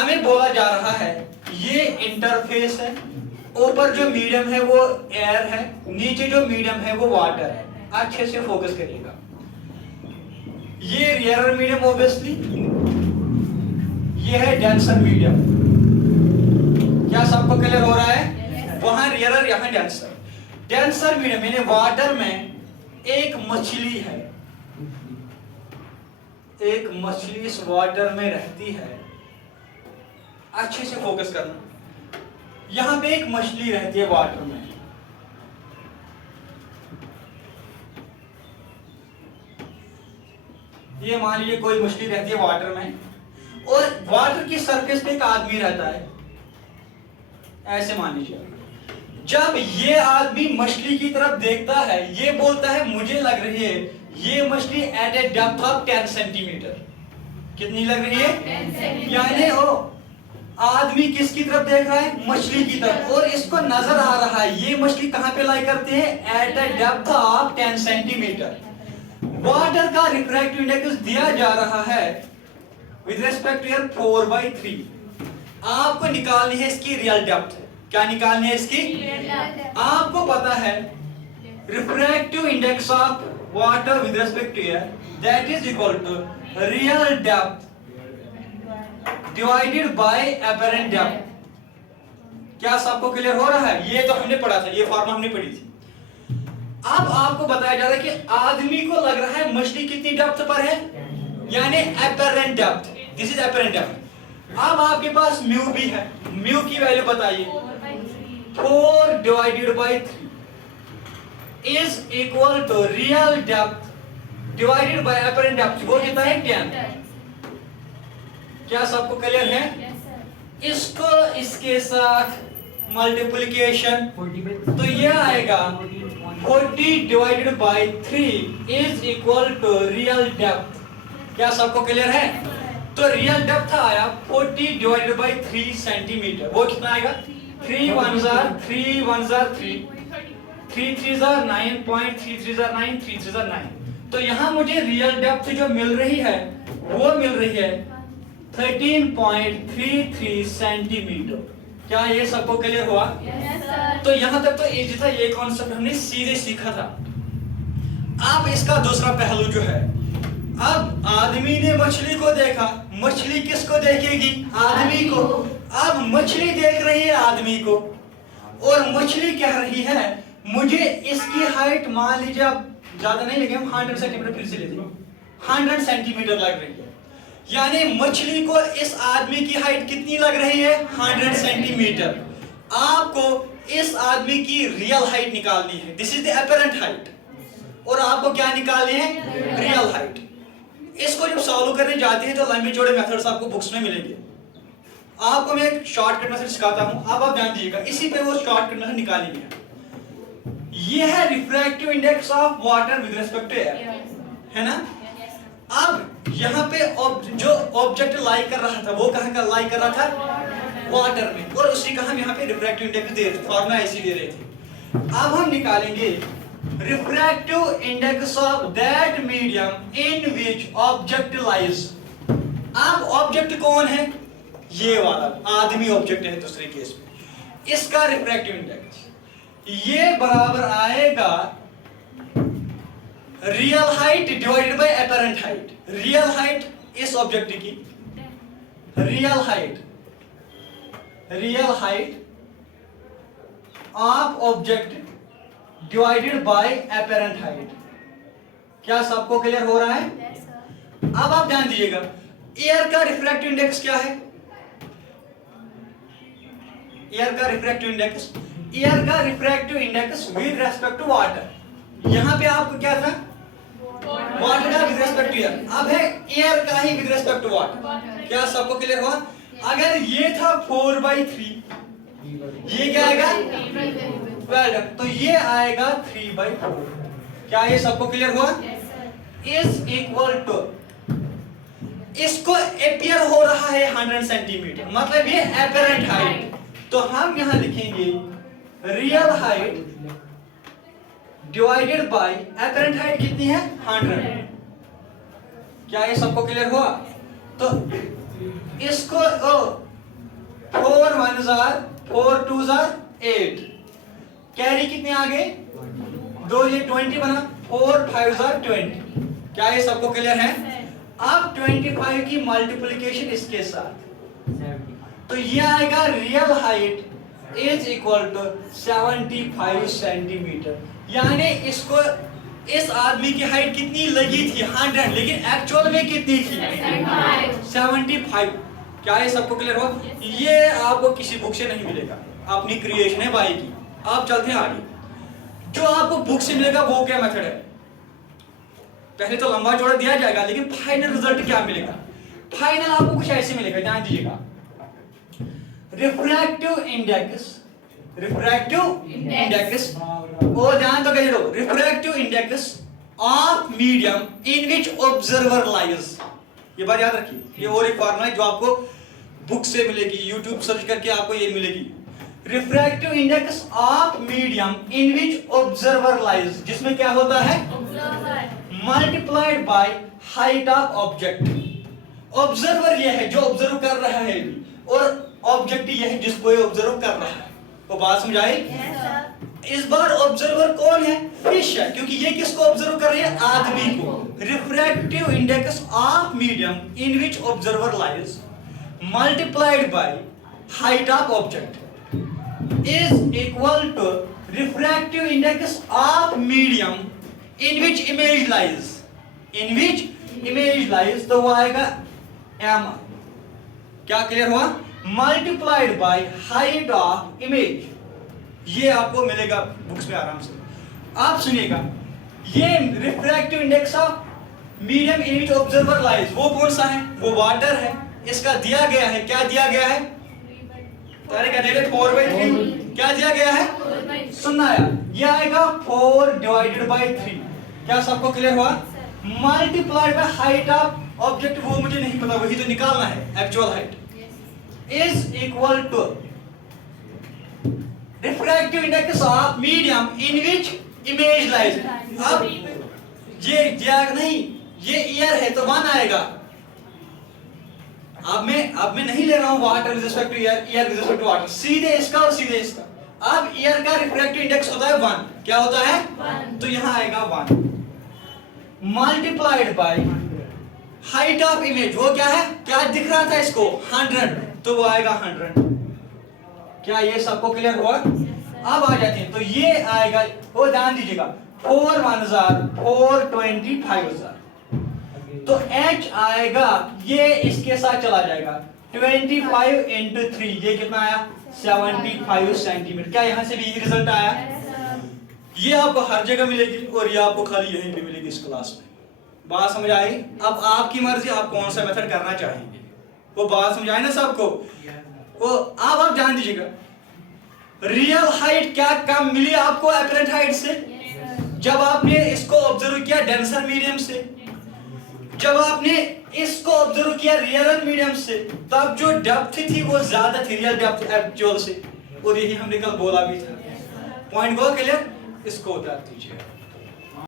हमें बोला जा रहा है ये इंटरफेस है, ऊपर जो मीडियम है वो एयर है, नीचे जो मीडियम है वो वाटर है। अच्छे से फोकस करिएगा। ये रेयर मीडियम ऑब्वियसली, ये है डेंसर मीडियम। क्या सबको क्लियर हो रहा है? वहां रेयर, यहां डेंसर। डेंसर मीडियम यानी वाटर में एक मछली है, एक मछली इस वाटर में रहती है। अच्छे से फोकस करना। यहां पे एक मछली रहती है वाटर में। ये मान लीजिए कोई मछली रहती है वाटर में, और वाटर की सरफेस पे एक आदमी रहता है। ऐसे मान लीजिए, जब ये आदमी मछली की तरफ देखता है, ये बोलता है मुझे लग रही है ये मछली at a depth of 10 centimetre. कितनी लग रही है? यानी वो आदमी किसकी तरफ देख रहा है? मछली की तरफ, और इसको नजर आ रहा है ये मछली कहां पे लाई करती है? At a depth of 10 centimetre. Water का रिफ्रैक्टिव इंडेक्स दिया जा रहा है विद रिस्पेक्ट टू 4/3। आपको निकालनी है इसकी रियल डेप्थ। क्या निकालनी है इसकी? आपको पता है refractive index of water with respect to air that is equal to real depth divided by apparent depth. क्या सबको क्लियर हो रहा है? ये तो हमने पढ़ा था, ये फॉर्मूला हमने पढ़ी थी। अब आपको बताया जा रहा है कि आदमी को लग रहा है मछली कितनी डेप्थ पर है, यानी apparent depth. This is apparent depth. अब आपके पास म्यू भी है, म्यू की वैल्यू बताइए। 4 divided by 3 is equal to real depth divided by apparent depth. वो कितना है? 10। क्या सबको क्लियर है? इसको इसके साथ मल्टीप्लिकेशन, तो ये आएगा 40 divided by 3 is equal to real depth. क्या सबको क्लियर है? तो रियल डेप्थ आया 40 डिवाइडेड बाय 3 सेंटीमीटर। वो कितना आएगा? 3 1 jar 3 1 jar 3 3 3 jar 9 3 3 jar 9 3 3 jar 9। तो यहाँ मुझे रियल डेप्थ जो मिल रही है वो मिल रही है 13.33 सेंटीमीटर। क्या ये सबको क्लियर हुआ? तो यहां तक तो इजी था, ये कॉन्सेप्ट हमने सीधे सीखा था। अब इसका दूसरा पहलू जो है, अब आदमी ने मछली को देखा, मछली किसको देखेगी? आदमी को। अब मछली देख रही है आदमी को, और मछली कह रही है मुझे इसकी हाइट मान लीजिए, आप ज्यादा नहीं लेंगे, हम 100 सेंटीमीटर फिर से लेते हैं, 100 सेंटीमीटर लग रही है। यानी मछली को इस आदमी की हाइट कितनी लग रही है? 100 सेंटीमीटर। आपको इस आदमी की रियल हाइट निकालनी है। This is the apparent height, और आपको क्या निकालनी है? Real height. इसको जब सॉल्व करने जाते हैं तो लंबे चौड़े मेथड्स आपको बुक्स में मिलेंगे। आपको मैं एक शॉर्टकट मेथड सिखाता हूं, आप ध्यान दीजिएगा, इसी पे वो शॉर्टकट मेथड निकालेंगे। ये है refractive index of water with respect to air, है ना? अब यहाँ पे जो ऑब्जेक्ट लाई कर रहा था वो कहाँ का लाई कर रहा था? वाटर में, और उसी का हम यहाँ पे रिफ्रैक्टिव इंडेक्स दे रहे थे, फॉर्मूला ऐसे दे रहे थे। अब हम निकालेंगे refractive index of that medium in which object lies. अब ऑब्जेक्ट कौन है? ये वाला आदमी ऑब्जेक्ट है दूसरे केस में। इसका रिफ्रैक्टिव इंडेक्स ये बराबर आएगा real height divided by apparent height. Real height इस ऑब्जेक्ट की, real height of object divided by apparent height. क्या सबको क्लियर हो रहा है? अब आप ध्यान दीजिएगा, एयर का रिफ्रैक्टिव इंडेक्स क्या है? एयर का refractive index with respect to water. यहां पे आपको क्या था? वाटर का विद रिस्पेक्ट टू एयर। अब है एयर का ही विद रिस्पेक्ट टू वाटर। क्या सबको क्लियर हुआ? अगर ये था 4/3, ये क्या आएगा? 12, तो ये आएगा 3/4। क्या ये सबको क्लियर हुआ? इज इक्वल टू, इसको एपियर हो रहा है 100 सेंटीमीटर, मतलब ये अपरेंट हाइट। तो हम यहां लिखेंगे real height divided by apparent height कितनी है? 100। क्या ये सबको क्लियर हुआ? तो इसको 1 जार 4 2 जार 8, कैरी कितने आ गए 2, ये 20 बना, 4 5 जार 20। क्या ये सबको क्लियर है? अब 25 की मल्टीप्लिकेशन इसके साथ, तो ये आएगा real height is equal to 75 centimetre. यानी इसको, इस आदमी की हाइट कितनी लगी थी 100, लेकिन एक्चुअल में कितनी थी 75। क्या ये सबको क्लियर हो? ये आपको किसी बुक से नहीं मिलेगा, अपनी क्रिएशन है भाई की। आप चलते हैं आगे। जो आपको बुक से मिलेगा वो क्या मेथड है? पहले तो लंबा चौड़ा दिया जाएगा, लेकिन फाइनल रिजल्ट क्या मिलेगा? फाइनल आपको कुछ ऐसे मिलेगा, ध्यान दीजिएगा। रिफ्रैक्टिव इंडेक्स, रिफ्रैक्टिव इंडेक्स, और ध्यान तो कहिए, refractive index of medium in which observer lies. ये बात याद रखिए, ये और एक फॉर्मूला है जो आपको बुक से मिलेगी, यूट्यूब सर्च करके आपको ये मिलेगी। Refractive index of medium in which observer lies, जिसमें क्या होता है multiplied by height of object. Observer ये है जो ऑब्जर्व कर रहा है, और ऑब्जेक्ट ये है जिसको ये ऑब्जर्व कर रहा है। तो बात समझ आई? इस बार ऑब्जर्वर कौन है? फिश है, क्योंकि ये किसको ऑब्जर्व कर रही है? आदमी को। Refractive index of medium in which observer lies multiplied by height of object is equal to refractive index of medium in which image lies, in which image lies, तो वो आएगा m। क्या क्लियर हुआ? Multiplied by height of image. ये आपको मिलेगा books में आराम से। आप सुनिएगा, ये refractive index of medium in which observer lies, वो कौन सा है? वो वाटर है। इसका दिया गया है, क्या दिया गया है? क्या 4/3 क्या दिया गया है? सुनना है, ये आएगा 4 डिवाइडेड बाय 3। क्या सबको क्लियर हुआ? Multiplied by height of object, वो मुझे नहीं पता, वही तो निकालना है। Actual height is equal to refractive index of medium in which image lies. अब ये दिया नहीं, ये ईयर है तो 1 आएगा। अब मैं नहीं ले रहा हूं water with respect to air, air with respect to water, सीधे इसका और सीधे इसका। अब ईयर का रिफ्रैक्टिव इंडेक्स होता है 1। क्या होता है? 1। तो यहां आएगा 1 multiplied by height of image, वो क्या है? क्या दिख रहा था इसको? 100, तो वो आएगा 100। क्या ये सबको क्लियर हुआ? अब आ जाते हैं, तो ये आएगा, वो ध्यान दीजिएगा, 4 1 जार 4 25 जार, तो h आएगा, ये इसके साथ चला जाएगा, 25 into 3, ये कितना आया? 75 सेंटीमीटर। क्या यहाँ से भी यही रिजल्ट आया? ये आपको हर जगह मिलेगी और ये आपको खाली यहीं पे मिलेगी इस क्लास में। बात समझ आई? अब आपकी मर्जी, आप कौन सा मेथड करना चाहेंगे, वो बात समझ आई ना सबको? वो अब आप जान दीजिएगा, रियल हाइट क्या कम मिली आपको अपरेंट हाइट से? जब आपने इसको ऑब्जर्व किया डेंसर मीडियम से, जब आपने इसको ऑब्जर्व किया रियल मीडियम से, तब जो डेप्थ थी वो ज्यादा थी रियल डेप्थ एक्चुअल से, और यही हमने कल बोला भी था। पॉइंट को क्लियर? इसको उतार दीजिए।